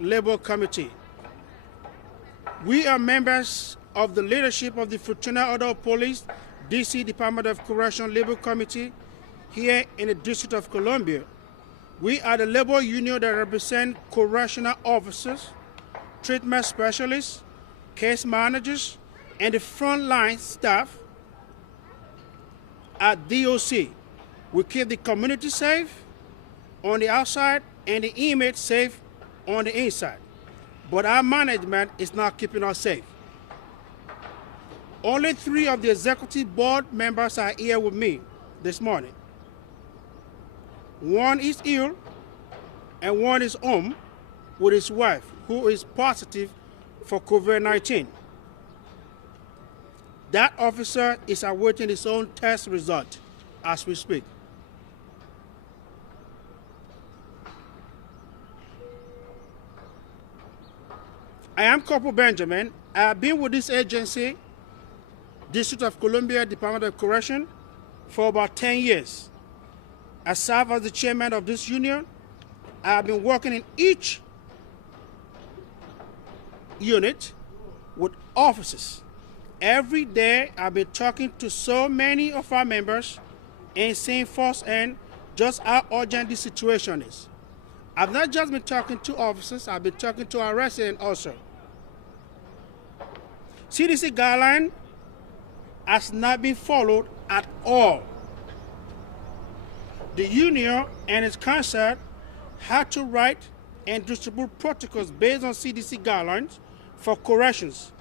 Labor Committee. We are members of the leadership of the Fraternal Order of Police, D.C. Department of Correction Labor Committee here in the District of Columbia. We are the labor union that represent correctional officers, treatment specialists, case managers, and the frontline staff at DOC. We keep the community safe on the outside and the inmates safe on the inside. But our management is not keeping us safe. Only 3 of the executive board members are here with me this morning. 1 is ill and 1 is home with his wife, who is positive for COVID-19. That officer is awaiting his own test result as we speak. I am Corporal Benjamin. I have been with this agency, District of Columbia Department of Correction, for about 10 years. I serve as the chairman of this union. I have been working in each unit with officers. Every day I've been talking to so many of our members and seeing firsthand just how urgent this situation is. I've not just been talking to officers, I've been talking to our residents also. CDC guideline has not been followed at all. The union and its council had to write and distribute protocols based on CDC guidelines for corrections.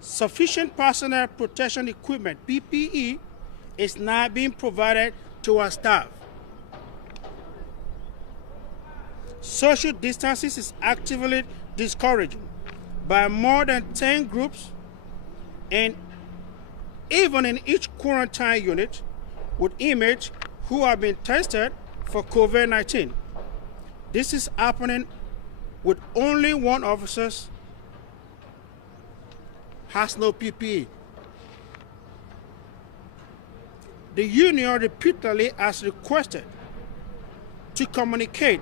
Sufficient personal protection equipment, PPE, is not being provided to our staff. Social distancing is actively discouraged by more than 10 groups, and even in each quarantine unit with inmates who have been tested for COVID-19. This is happening with only 1 officer has no PPE. The union repeatedly has requested to communicate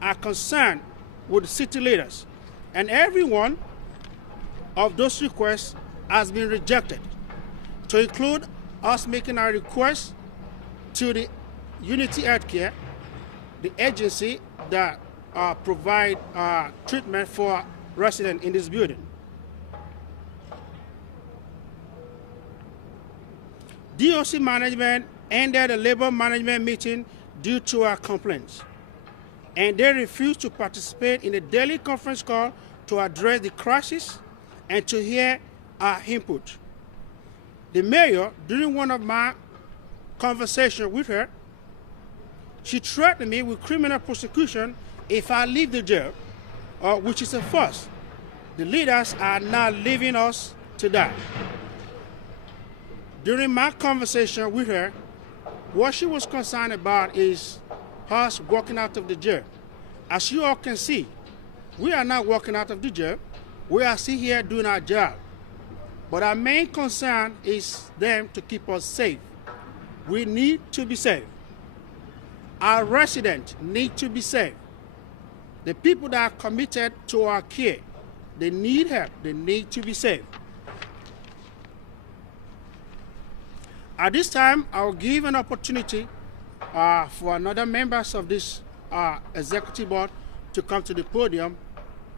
our concern with city leaders, and every one of those requests has been rejected, to include us making our request to the Unity Healthcare, the agency that provide treatment for residents in this building. DOC management ended a labor management meeting due to our complaints, and they refused to participate in a daily conference call to address the crisis and to hear our input. The mayor, during one of my conversations with her, she threatened me with criminal prosecution if I leave the jail, which is a first. The leaders are now leaving us to die. During my conversation with her, what she was concerned about is us walking out of the jail. As you all can see, we are not walking out of the jail. We are still here doing our job. But our main concern is them to keep us safe. We need to be safe. Our residents need to be safe. The people that are committed to our care, they need help. They need to be safe. At this time, I will give an opportunity for another members of this executive board to come to the podium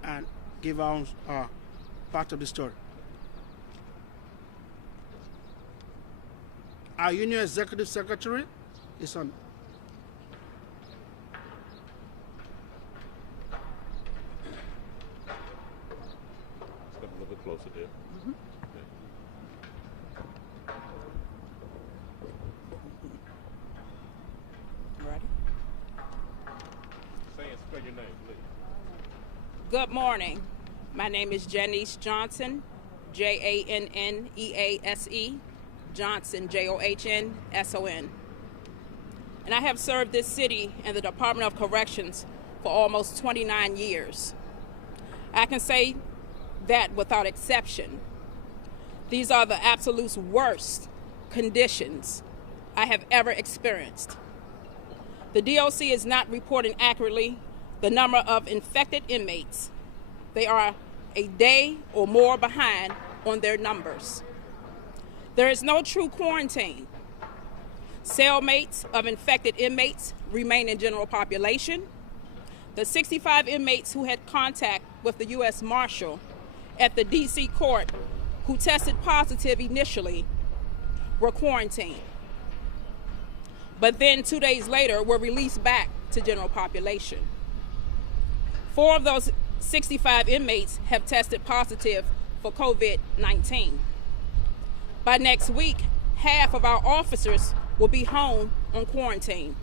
and give our own part of the story. Our union executive secretary is on. Step a little bit closer there. Mm-hmm. Ready? Say and spell your name, please. Good morning. My name is Janice Johnson, Jannease, Johnson, Johnsson. And I have served this city and the Department of Corrections for almost 29 years. I can say that without exception. These are the absolute worst conditions I have ever experienced. The DOC is not reporting accurately the number of infected inmates they are a day or more behind on their numbers. There is no true quarantine. Cellmates of infected inmates remain in general population. The 65 inmates who had contact with the U.S. Marshal at the D.C. court who tested positive initially were quarantined, but then 2 days later were released back to general population. 4 of those 65 inmates have tested positive for COVID-19. By next week, half of our officers will be home on quarantine.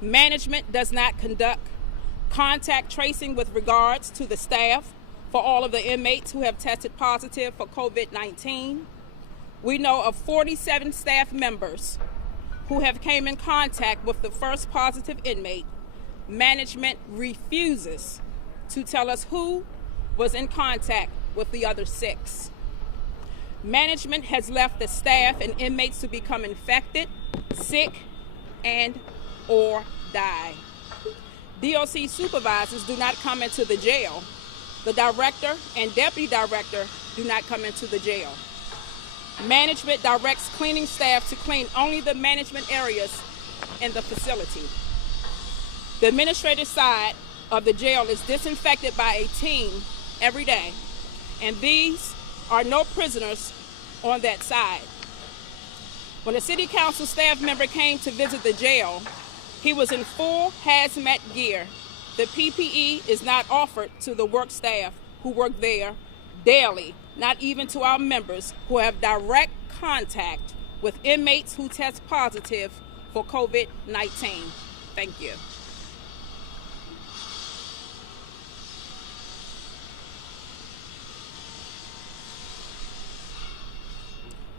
Management does not conduct contact tracing with regards to the staff for all of the inmates who have tested positive for COVID-19. We know of 47 staff members who have came in contact with the first positive inmate. Management refuses to tell us who was in contact with the other 6. Management has left the staff and inmates to become infected, sick, and or die. DOC supervisors do not come into the jail. The director and deputy director do not come into the jail. Management directs cleaning staff to clean only the management areas in the facility. The administrative side of the jail is disinfected by a team every day, and these are no prisoners on that side. When a city council staff member came to visit the jail, he was in full hazmat gear. The PPE is not offered to the work staff who work there daily, not even to our members who have direct contact with inmates who test positive for COVID-19. Thank you.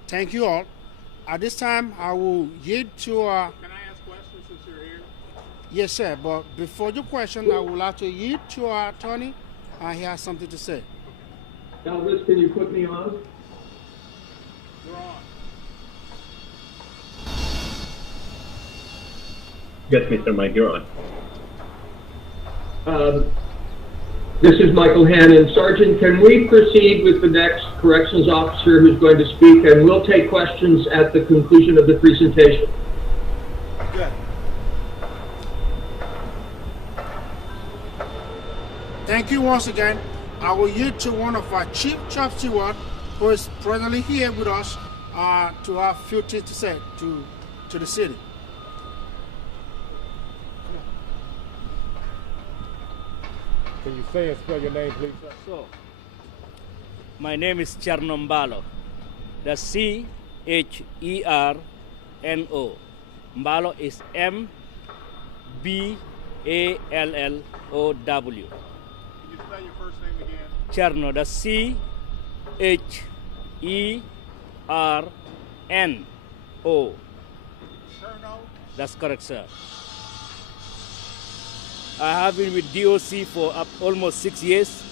Thank you all. At this time, I will yield to... Can I ask questions since you're here? Yes, sir. But before your question, I would like to yield to our attorney. He has something to say. Elvis, can you put me on? You're on. Yes, Mr. Mike, you're on. This is Michael Hannon. Sergeant, can we proceed with the next corrections officer who's going to speak, and we'll take questions at the conclusion of the presentation. Good. Thank you once again. I will yield to one of our chief chop steward who is presently here with us to have few things to say to the city. Can you say and spell your name, please, sir? So, my name is Cherno Mbalo. That's C-H-E-R-N-O. Mbalo is M-B-A-L-L-O-W. Can you spell your first name again? Cherno, that's C-H-E-R-N-O. Cherno? That's correct, sir. I have been with DOC for almost 6 years.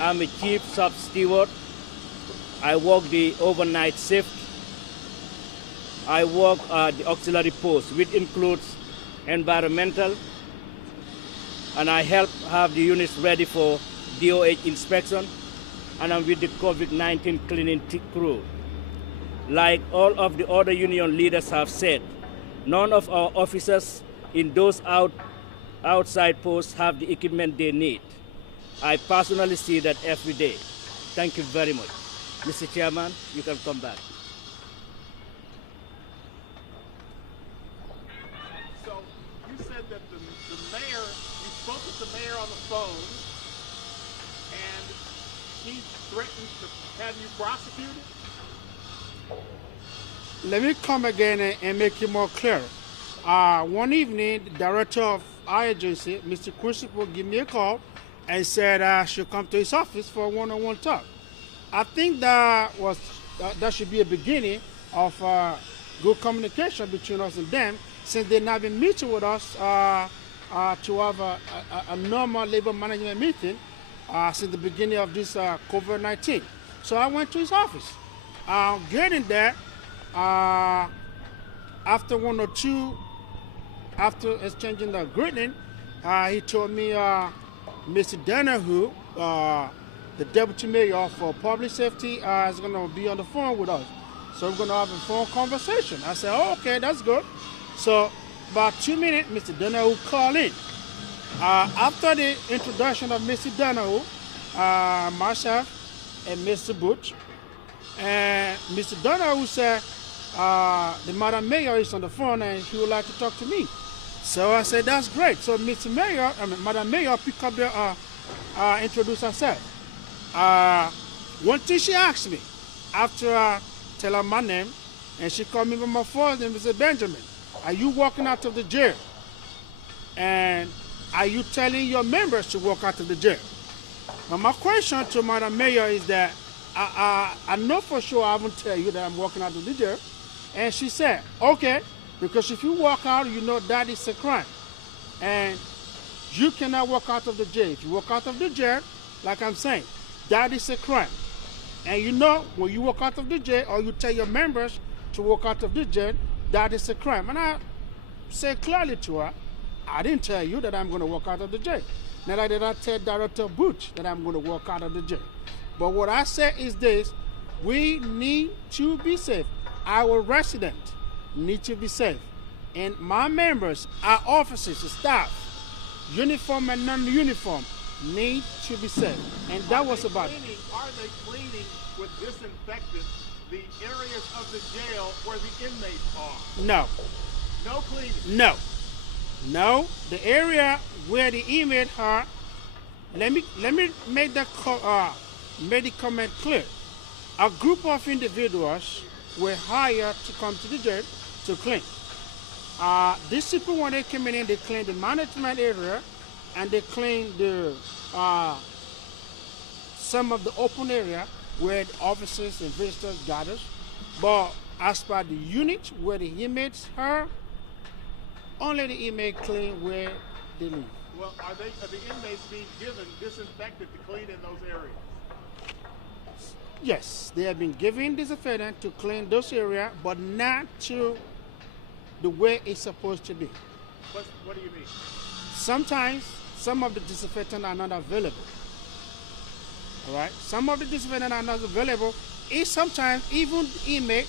I'm a chief sub steward. I work the overnight shift. I work the auxiliary post, which includes environmental, and I help have the units ready for DOH inspection, and I'm with the COVID-19 cleaning crew. Like all of the other union leaders have said, none of our officers in those outside posts have the equipment they need. I personally see that every day. Thank you very much. Mr. Chairman, you can come back. So, you said that the mayor, you spoke with the mayor on the phone, and he threatened to have you prosecuted? Let me come again and make it more clear. One evening, the director of our agency, Mr. Christopher, gave me a call and said I should come to his office for a one-on-one talk. I think that should be a beginning of good communication between us and them, since they've not been meeting with us to have a normal labor management meeting since the beginning of this COVID-19. So I went to his office. Getting there, after exchanging the greeting, he told me Mr. Donahue the deputy mayor for public safety is going to be on the phone with us. So we're going to have a phone conversation. I said, oh, okay, that's good. So about 2 minutes, Mr. Donahue called in. After the introduction of Mr. Donahue, myself and Mr. Butch, and Mr. Donahue said, the Madam Mayor is on the phone and he would like to talk to me. So I said, that's great. So Madam Mayor picked up the, introduce herself. One thing she asked me, after I tell her my name, and she called me by my first name, Mr. Benjamin, are you walking out of the jail? And are you telling your members to walk out of the jail? Now my question to Madam Mayor is that, I know for sure I won't tell you that I'm walking out of the jail. And she said, okay, because if you walk out, you know that is a crime. And you cannot walk out of the jail. If you walk out of the jail, like I'm saying, that is a crime. And you know, when you walk out of the jail or you tell your members to walk out of the jail, that is a crime. And I said clearly to her, I didn't tell you that I'm going to walk out of the jail. Neither did I tell Director Butch that I'm going to walk out of the jail. But what I said is this, we need to be safe. Our residents need to be safe. And my members, our officers, the staff, uniform and non-uniform, need to be safe. And that was about it. Are they cleaning with disinfectant the areas of the jail where the inmates are? No. No cleaning? No. No. The area where the inmates are, let me make the comment clear. A group of individuals were hired to come to the jail to clean. These people, when they came in, they cleaned the management area and they cleaned the some of the open area where the officers and visitors gather. But as per the unit where the inmates are, only the inmates clean where they live. Well, are the inmates being given disinfectant to clean in those areas? Yes, they have been given disinfectant to clean those areas, but not to the way it's supposed to be. What do you mean? Sometimes some of the disinfectant are not available. All right, some of the disinfectant are not available. Sometimes even inmate,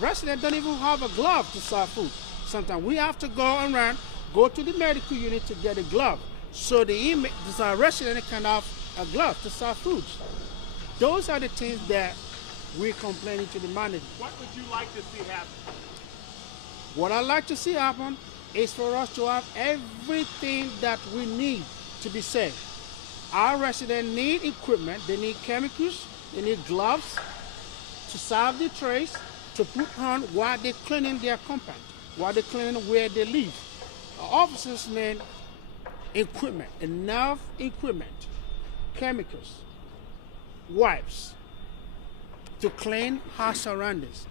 residents don't even have a glove to serve food. Sometimes we have to go to the medical unit to get a glove, so the inmate, resident can have a glove to serve food. Those are the things that we're complaining to the management. What would you like to see happen? What I'd like to see happen is for us to have everything that we need to be safe. Our residents need equipment, they need chemicals, they need gloves to serve the trays, to put on while they're cleaning their compound, while they're cleaning where they live. Our officers need equipment, enough equipment, chemicals, wipes to clean our surroundings.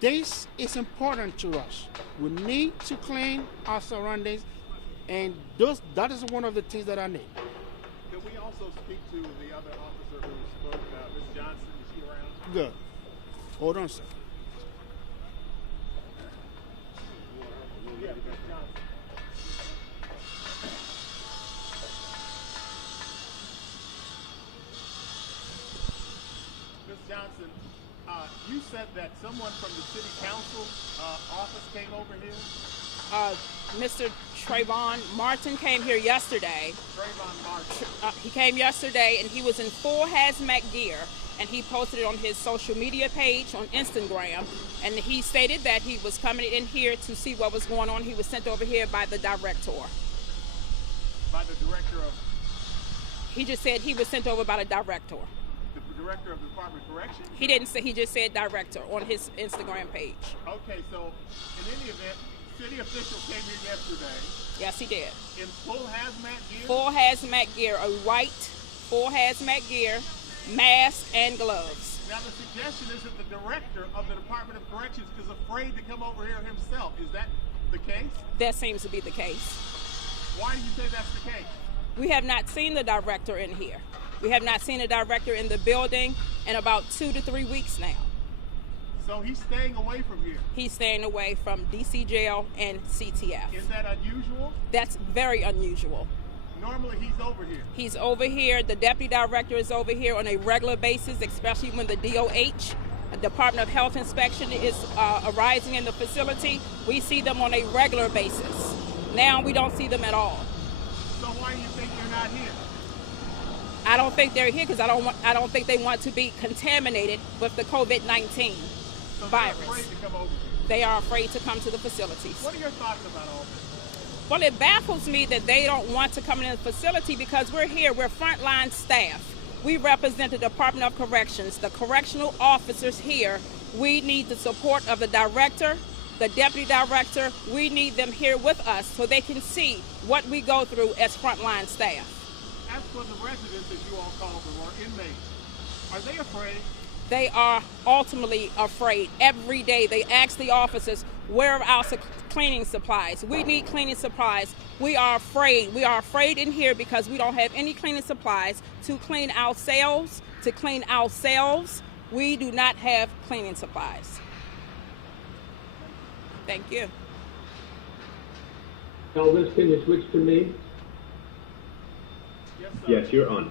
This is important to us. We need to clean our surroundings, and that is one of the things that I need. Can we also speak to the other officer who spoke, Ms. Johnson? Is she around? Good. Hold on a second. Yeah, Ms. Johnson. Ms. Johnson, you said that someone from the city council office came over here? Mr. Trayvon Martin came here yesterday. Trayvon Martin. He came yesterday and he was in full hazmat gear, and he posted it on his social media page on Instagram, and he stated that he was coming in here to see what was going on. He was sent over here by the director. By the director of? He just said he was sent over by the director. The director of the Department of Corrections? He didn't say, he just said director on his Instagram page. Okay, so in any event, city official came here yesterday. Yes, he did. In full hazmat gear? Full hazmat gear, a white full hazmat gear, mask, and gloves. Now the suggestion is that the director of the Department of Corrections is afraid to come over here himself. Is that the case? That seems to be the case. Why do you say that's the case? We have not seen the director in here. We have not seen the director in the building in about 2 to 3 weeks now. So he's staying away from here? He's staying away from DC jail and CTF. Is that unusual? That's very unusual. Normally he's over here. He's over here. The deputy director is over here on a regular basis, especially when the DOH, Department of Health Inspection, is arising in the facility. We see them on a regular basis. Now we don't see them at all. So why do you think they're not here? I don't think they're here because I don't think they want to be contaminated with the COVID-19 virus. They're afraid to come over here. They are afraid to come to the facilities. What are your thoughts about all this? Well, it baffles me that they don't want to come in the facility because we're here. We're frontline staff. We represent the Department of Corrections, the correctional officers here. We need the support of the director, the deputy director. We need them here with us so they can see what we go through as frontline staff. As for the residents, as you all call them, or inmates, are they afraid? They are ultimately afraid. Every day they ask the officers, where are our cleaning supplies? We need cleaning supplies. We are afraid. We are afraid in here because we don't have any cleaning supplies to clean ourselves, We do not have cleaning supplies. Thank you. Elvis, can you switch to me? Yes, sir. Yes, you're on.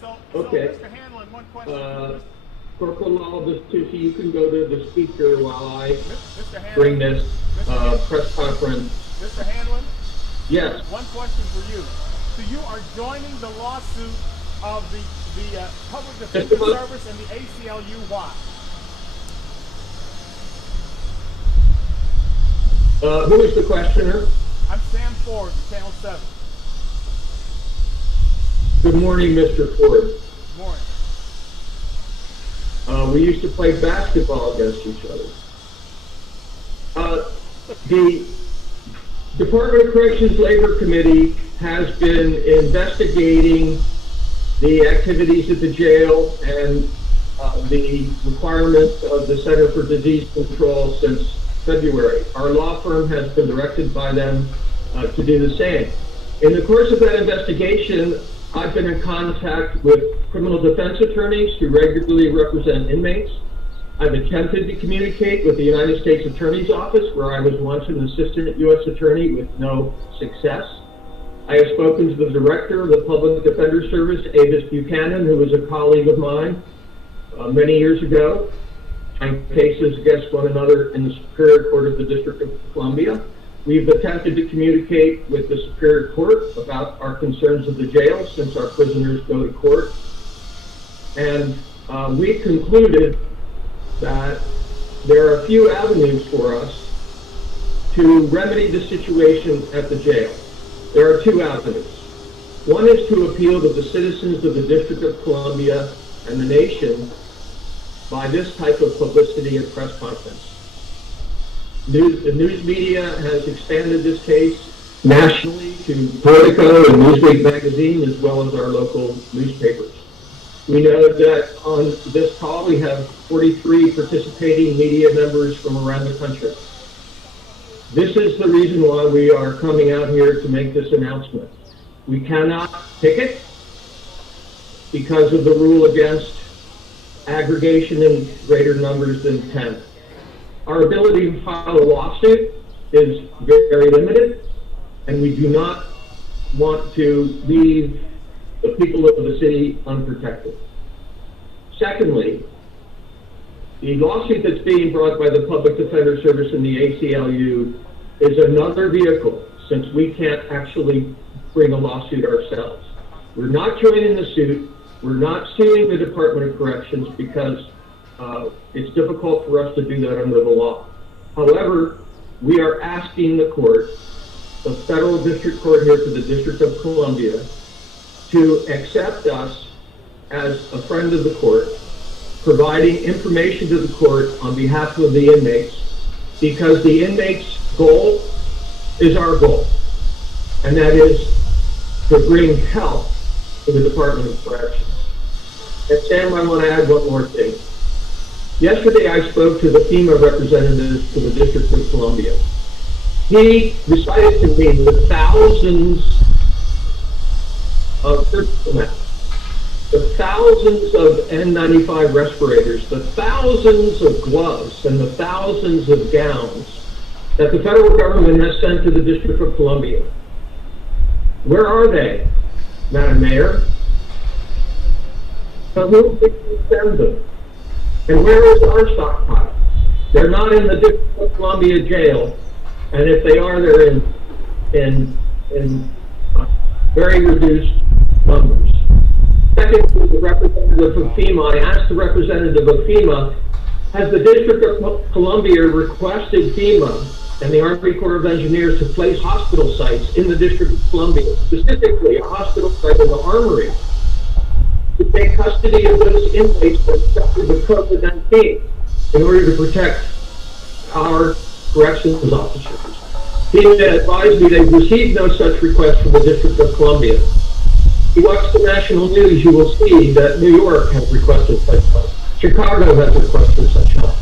So Okay. Mr. Hanlon, one question. Corporal Tucci, you can go to the speaker while I Mr. Hanlon, bring this press conference. Mr. Hanlon, Yes, one question for you. So you are joining the lawsuit of the Public Defender Service and the ACLU. Why? who is the questioner? I'm Sam Ford from Channel 7. Good morning, Mr. Ford. Good morning. We used to play basketball against each other. The Department of Corrections Labor Committee has been investigating the activities at the jail and the requirements of the Center for Disease Control since February. Our law firm has been directed by them to do the same. In the course of that investigation, I've been in contact with criminal defense attorneys who regularly represent inmates. I've attempted to communicate with the United States Attorney's Office, where I was once an assistant U.S. attorney, with no success. I have spoken to the director of the Public Defender Service, Avis Buchanan, who was a colleague of mine many years ago, trying cases against one another in the Superior Court of the District of Columbia. We've attempted to communicate with the Superior Court about our concerns of the jail since our prisoners go to court. And we concluded that there are a few avenues for us to remedy the situation at the jail. There are two avenues. One is to appeal to the citizens of the District of Columbia and the nation by this type of publicity and press conference. The news media has expanded this case nationally to Politico and Newsweek magazine, as well as our local newspapers. We know that on this call we have 43 participating media members from around the country. This is the reason why we are coming out here to make this announcement. We cannot picket because of the rule against aggregation in greater numbers than 10. Our ability to file a lawsuit is very limited, and we do not want to leave the people of the city unprotected. Secondly, the lawsuit that's being brought by the Public Defender Service and the ACLU is another vehicle, since we can't actually bring a lawsuit ourselves. We're not joining the suit. We're not suing the Department of Corrections because it's difficult for us to do that under the law. However, we are asking the court, the federal district court here for the District of Columbia, to accept us as a friend of the court, providing information to the court on behalf of the inmates, because the inmates' goal is our goal, and that is to bring health to the Department of Corrections. And Sam, I want to add one more thing. Yesterday I spoke to the FEMA representatives for the District of Columbia. He recited to me the thousands of surgical masks, the thousands of N95 respirators, the thousands of gloves, and the thousands of gowns that the federal government has sent to the District of Columbia. Where are they, Madam Mayor? To whom did you send them? And where is our stockpile? They're not in the District of Columbia jail, and if they are, they're in very reduced numbers. Secondly, the representative of FEMA, I asked the representative of FEMA, has the District of Columbia requested FEMA and the Army Corps of Engineers to place hospital sites in the District of Columbia, specifically a hospital site in the Armory, to take custody of those inmates that infected with COVID-19 in order to protect our corrections officers? FEMA advised me they've received no such request from the District of Columbia. If you watch the national news, you will see that New York has requested such help. Chicago has requested such help.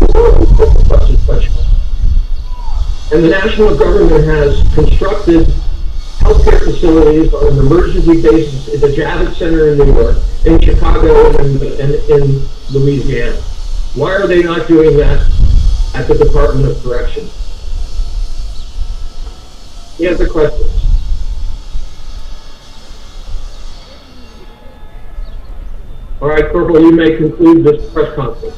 Has requested such help. And the national government has constructed healthcare facilities on an emergency basis at the Javits Center in New York, in Chicago, and in Louisiana. Why are they not doing that at the Department of Corrections? Any other questions? All right, Corporal, you may conclude this press conference.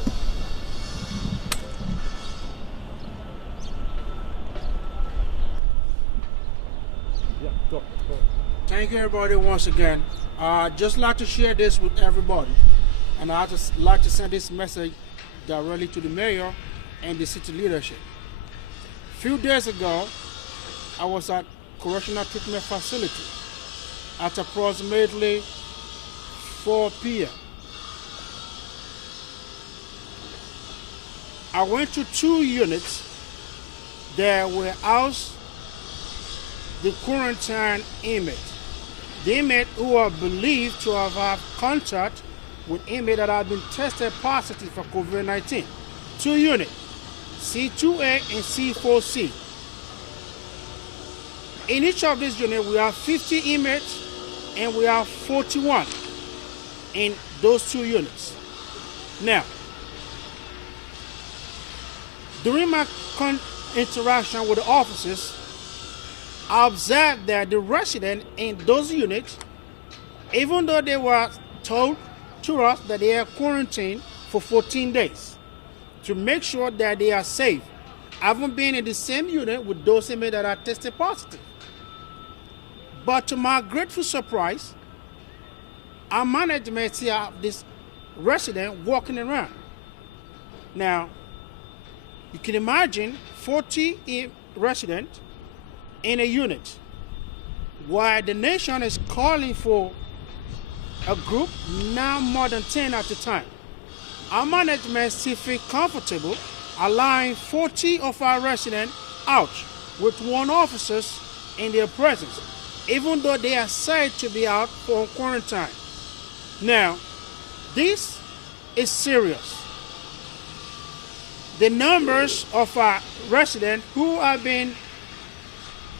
Thank you, everybody, once again. I'd just like to share this with everybody. And I'd just like to send this message directly to the mayor and the city leadership. A few days ago, I was at Correctional Treatment Facility at approximately 4 p.m. I went to 2 units that were housed the quarantine inmates. The inmate who are believed to have had contact with inmates that have been tested positive for COVID-19. 2 units, C2A and C4C. In each of these units, we have 50 inmates and we have 41 in those 2 units. Now, during my interaction with the officers, I observed that the residents in those units, even though they were told to us that they are quarantined for 14 days to make sure that they are safe, haven't been in the same unit with those inmates that are tested positive. But to my grateful surprise, our management see this resident walking around. Now, you can imagine 40 residents in a unit, while the nation is calling for a group now more than 10 at a time. Our management still feel comfortable allowing 40 of our residents out with 1 officer in their presence, even though they are said to be out for quarantine. Now, this is serious. The numbers of our residents who have been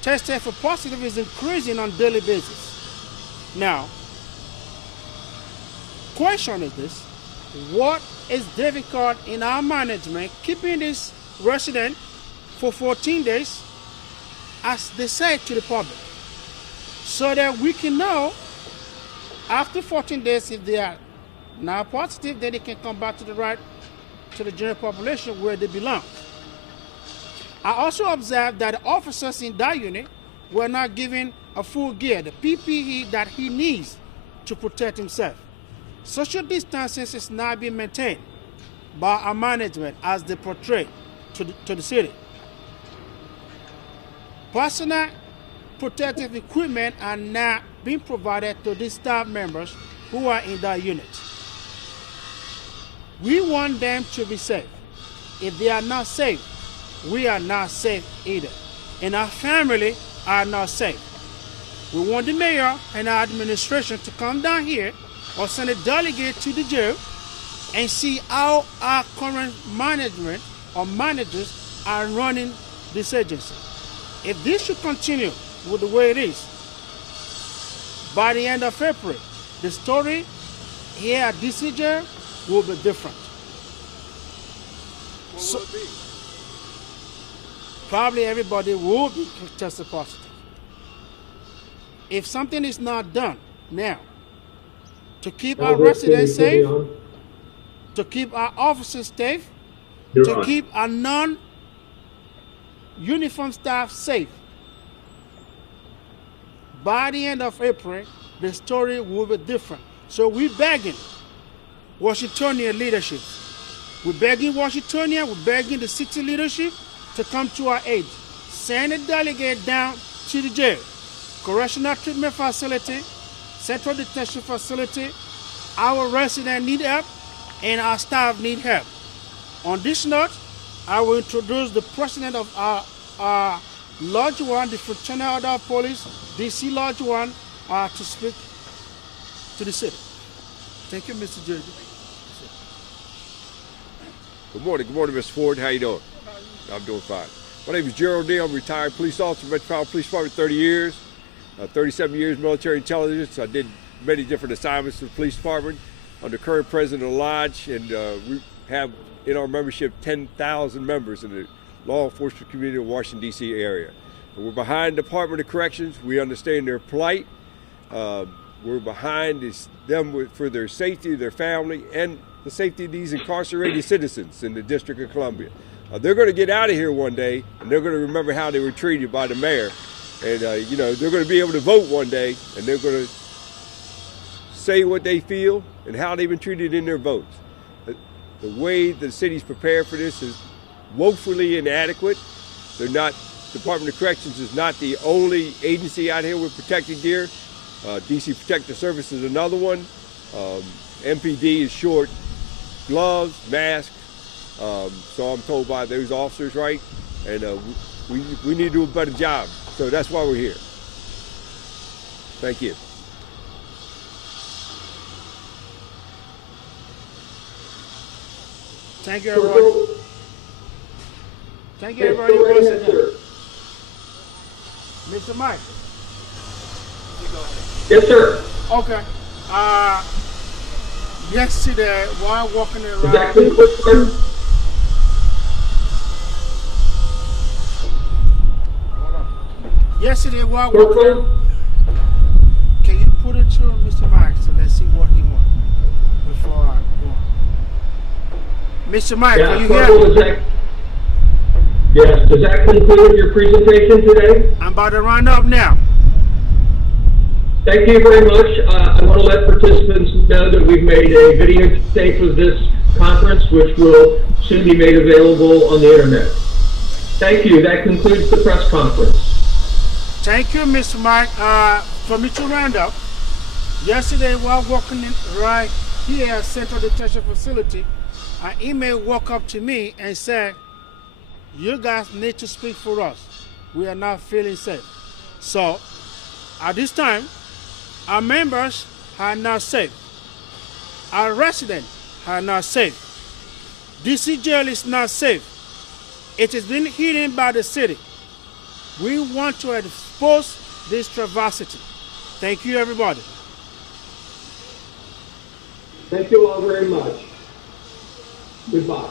tested for positive is increasing on a daily basis. Now, question is this: what is difficult in our management keeping this resident for 14 days, as they say to the public, so that we can know after 14 days if they are now positive, then they can come back to the general population where they belong. I also observed that the officers in that unit were not given a full gear, the PPE that he needs to protect himself. Social distancing is not being maintained by our management as they portray to the city. Personal protective equipment are not being provided to the staff members who are in that unit. We want them to be safe. If they are not safe, we are not safe either. And our family are not safe. We want the mayor and our administration to come down here or send a delegate to the jail and see how our current management or managers are running this agency. If this should continue with the way it is, by the end of April, the story here at DC jail will be different. What will it be? Probably everybody will be tested positive. if something is not done now to keep Now, our this residents can you safe, put me on? to keep our officers safe, You're to on. keep our non-uniform staff safe, by the end of April, the story will be different. So we're begging Washingtonian leadership. We're begging Washingtonian, we're begging the city leadership to come to our aid. Send a delegate down to the jail, correctional treatment facility, central detention facility. Our residents need help and our staff need help. On this note, I will introduce the president of our Lodge 1, the Fraternal Order of Police, DC Lodge 1, to speak to the city. Thank you, Mr. J. Good morning, Mr. Ford. How you doing? I'm doing fine. My name is Gerald D. I'm a retired police officer, Metropolitan Police Department, 30 years, 37 years military intelligence. I did many different assignments to the police department. I'm the current president of the Lodge, and we have in our membership 10,000 members in the law enforcement community of Washington, D.C. area. And we're behind the Department of Corrections. We understand their plight. We're behind them for their safety, their family, and the safety of these incarcerated citizens in the District of Columbia. They're going to get out of here one day, and they're going to remember how they were treated by the mayor. And, they're going to be able to vote one day, and they're going to say what they feel and how they've been treated in their votes. The way the city's prepared for this is woefully inadequate. Department of Corrections is not the only agency out here with protective gear. DC Protective Service is another one. MPD is short gloves, masks. So I'm told by those officers, right? And we need to do a better job. So that's why we're here. Thank you. Thank you, everyone. Thank you, everybody. Once again. Mr. Mike. Yes, sir. Okay. Yesterday, while walking Is around, that conclude, sir? yesterday while walking Corporal? around, can you put it to Mr. Mike so let's see what he wants before I go on. Mr. Mike, Yeah, are you Corporal, here? yes, does that conclude your presentation today? I'm about to round up now. Thank you very much. I want to let participants know that we've made a videotape of this conference, which will soon be made available on the internet. Thank you. That concludes the press conference. Thank you, Mr. Mike. For me to round up, yesterday while walking right here at Central Detention Facility, an email walked up to me and said, you guys need to speak for us. We are not feeling safe. So, at this time, our members are not safe. Our residents are not safe. DC jail is not safe. It has been hidden by the city. We want to expose this travesty. Thank you, everybody. Thank you all very much. Goodbye.